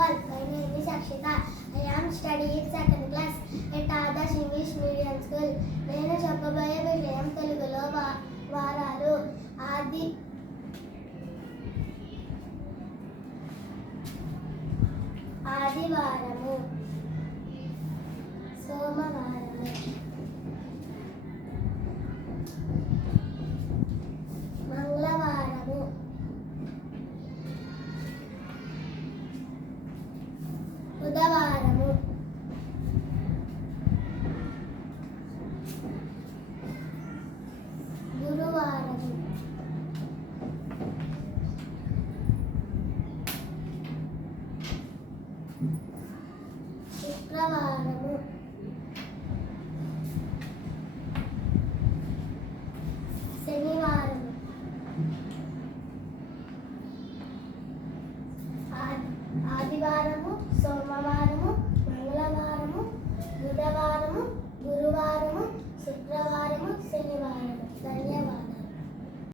all. My name is Akshita. I am studying second class at Adarsh English Medium School. నేను చెప్పబోయే విషయం తెలుగులో వారాలు. ఆదివారము, సోమవారము, మంగళవారము, బుధవారము, గురువారము, శుక్రవారము, శనివారము, ఆదివారము, సోమవారం.